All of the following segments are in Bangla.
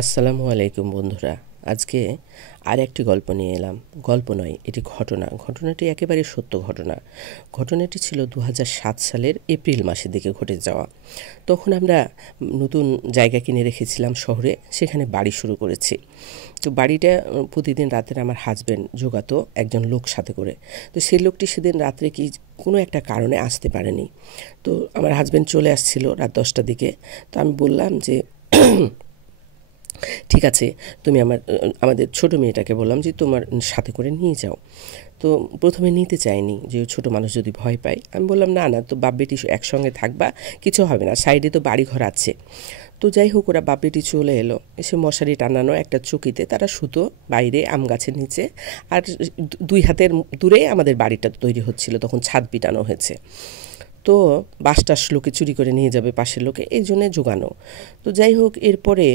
আসসালামু আলাইকুম বন্ধুরা। আজকে আর একটি গল্প নিয়ে এলাম। গল্প নয়, এটি ঘটনা। ঘটনাটি একেবারে সত্য ঘটনা। ঘটনাটি ছিল ২০০৭ সালের এপ্রিল মাসের দিকে ঘটে যাওয়া। তখন আমরা নতুন জায়গা কিনে রেখেছিলাম শহরে, সেখানে বাড়ি শুরু করেছি। তো বাড়িটা প্রতিদিন রাতের আমার হাজব্যান্ড জোগাতো একজন লোক সাথে করে। তো সেই লোকটি সেদিন রাত্রে কি কোনো একটা কারণে আসতে পারেনি। তো আমার হাজব্যান্ড চলে আসছিল রাত ১০টার দিকে। তো আমি বললাম যে ঠিক আছে, তুমি আমাদের ছোটো মেয়েটাকে বললাম যে তোমার সাথে করে নিয়ে যাও। তো প্রথমে নিতে চায়নি, যে ছোটো মানুষ যদি ভয় পায়। আমি বললাম না না, তো বাপ বেটি একসঙ্গে থাকবা, কিছু হবে না, সাইডে তো বাড়িঘর আছে। তো যাই হোক, ওরা বাপ বেটি চলে এলো, এসে মশারি টানানো একটা চকিতে তারা শুতো বাইরে আম গাছের নিচে। আর ২ হাতের দূরে আমাদের বাড়িটা তৈরি হচ্ছিল, তখন ছাদ পিটানো হয়েছে। তো বাসটাস লোকে চুরি করে নিয়ে যাবে পাশের লোকে, এই জন্যে জোগানো। তো যাই হোক, এরপরে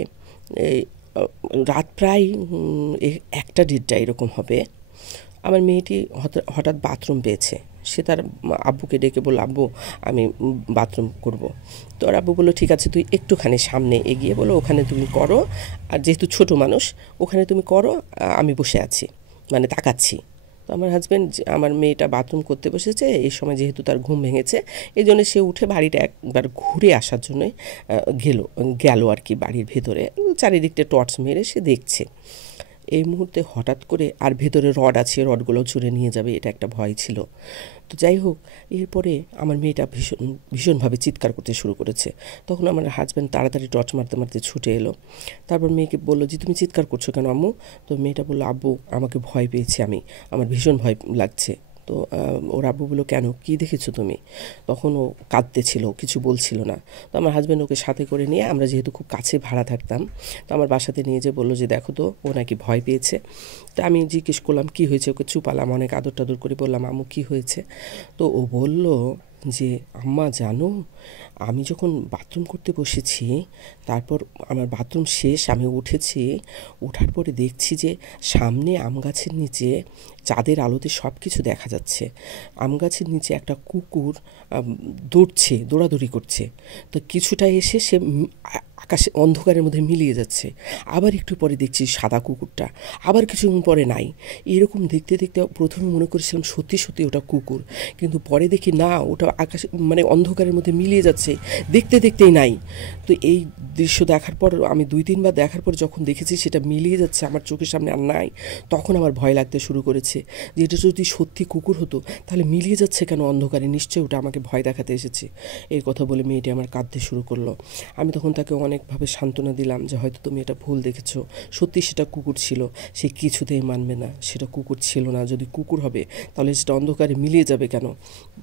এই রাত প্রায় ১টা-১.৫টা এরকম হবে। আমার মেয়েটি হঠাৎ বাথরুম পেয়েছে। সে তার আব্বুকে ডেকে বলল, আব্বু আমি বাথরুম করব। তো ওর আব্বু বললো ঠিক আছে, তুই একটুখানি সামনে এগিয়ে বলো, ওখানে তুমি করো। আর যেহেতু ছোট মানুষ, ওখানে তুমি করো, আমি বসে আছি, মানে তাকাচ্ছি। তো আমার হাজব্যান্ড, আমার মেয়েটা বাথরুম করতে বসেছে, এই সময় যেহেতু তার ঘুম ভেঙেছে, এই জন্য সে উঠে বাড়িটা একবার ঘুরে আসার জন্যই গেল আর কি বাড়ির ভেতরে। চারিদিকটা টর্চ মেরে সে দেখছে। এই মুহূর্তে হঠাৎ করে, আর ভেতরে রড আছে, রডগুলো ছুঁড়ে নিয়ে যাবে, এটা একটা ভয় ছিল। তো যাই হোক, এরপরে আমার মেয়েটা ভীষণভাবে চিৎকার করতে শুরু করেছে। তখন আমার হাজব্যান্ড তাড়াতাড়ি টর্চ মারতে মারতে ছুটে এলো। তারপর মেয়েকে বললো যে তুমি চিৎকার করছো কেন আম্মু? তো মেয়েটা বললো, আব্বু আমাকে ভয় পেয়েছি, আমার ভীষণ ভয় লাগছে। তো ওর আব্বু বললো, কেন, কী দেখেছো তুমি? তখন ও কাঁদতেছিল, কিছু বলছিল না। তো আমার হাজব্যান্ড ওকে সাথে করে নিয়ে, আমরা যেহেতু খুব কাছে ভাড়া থাকতাম, তো আমার বাসাতে নিয়ে যেয়ে বললো যে দেখো তো, ও নাকি ভয় পেয়েছে। তা আমি জিজ্ঞেস করলাম কী হয়েছে, ওকে চুপালাম, অনেক আদর টাদর করে বললাম আম্মু কী হয়েছে। তো ও বলল যে আম্মা জানো, আমি যখন বাথরুম করতে বসেছি, তারপর আমার বাথরুম শেষ, আমি উঠেছি, ওঠার পরে দেখছি যে সামনে আম গাছের নিচে চাঁদের আলোতে সব কিছু দেখা যাচ্ছে। আম গাছের নিচে একটা কুকুর দৌড়াদৌড়ি করছে। তো কিছুটা এসে সে আকাশে অন্ধকারের মধ্যে মিলিয়ে যাচ্ছে। আবার একটু পরে দেখছি সাদা কুকুরটা, আবার কিছুক্ষণ পরে নাই। এরকম দেখতে দেখতে প্রথমে মনে করেছিলাম সত্যি সত্যি ওটা কুকুর, কিন্তু পরে দেখি না, ওটা আকাশে মানে অন্ধকারের মধ্যে মিলিয়ে যাচ্ছে, দেখতে দেখতেই নাই। তো এই দৃশ্য দেখার পর, আমি ২-৩ বার দেখার পর যখন দেখেছি সেটা মিলিয়ে যাচ্ছে আমার চোখের সামনে আর নাই, তখন আমার ভয় লাগতে শুরু করেছে যে এটা যদি সত্যি কুকুর হতো তাহলে মিলিয়ে যাচ্ছে কেন অন্ধকারে, নিশ্চয়ই ওটা আমাকে ভয় দেখাতে এসেছে। এই কথা বলে মেয়েটি আমার কাঁদতে শুরু করলো। আমি তখন তাকে অনেকভাবে সান্ত্বনা দিলাম যে হয়তো তুমি এটা ভুল দেখেছো, সত্যি সেটা কুকুর ছিল। সে কিছুতেই মানবে না, সেটা কুকুর ছিল না। যদি কুকুর হবে তাহলে সেটা অন্ধকারে মিলিয়ে যাবে কেন?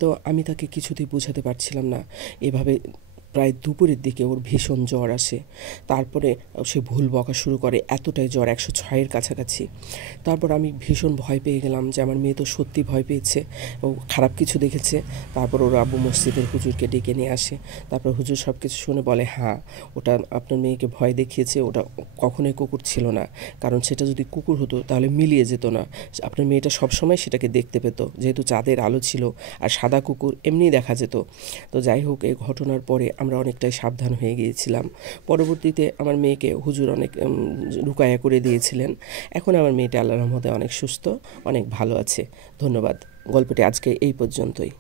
তো আমি তাকে কিছুতেই বোঝাতে পারছিলাম না। এভাবে প্রায় দুপুরের দিকে ওর ভীষণ জ্বর আসে। তারপরে সে ভুল বকা শুরু করে, এতটাই জ্বর ১০৬-এর কাছাকাছি। তারপর আমি ভীষণ ভয় পেয়ে গেলাম যে আমার মেয়ে তো সত্যি ভয় পেয়েছে, ও খারাপ কিছু দেখেছে। তারপর ওর আব্বু মসজিদের হুজুরকে ডেকে নিয়ে আসে। তারপর হুজুর সব কিছু শুনে বলে, হ্যাঁ, ওটা আপনার মেয়েকে ভয় দেখিয়েছে, ওটা কখনোই কুকুর ছিল না। কারণ সেটা যদি কুকুর হতো তাহলে মিলিয়ে যেত না। আপনার মেয়েটা সবসময় সেটাকে দেখতে পেত, যেহেতু চাঁদের আলো ছিল, আর সাদা কুকুর এমনিই দেখা যেত। তো যাই হোক, এই ঘটনার পরে আমরা অনেকটাই সাবধান হয়ে গিয়েছিলাম। পরবর্তীতে আমার মেয়েকে হুজুর অনেক রুকায়া করে দিয়েছিলেন। এখন আমার মেয়েটা আল্লাহর রহমতে অনেক সুস্থ, অনেক ভালো আছে। ধন্যবাদ। গল্পটি আজকে এই পর্যন্তই।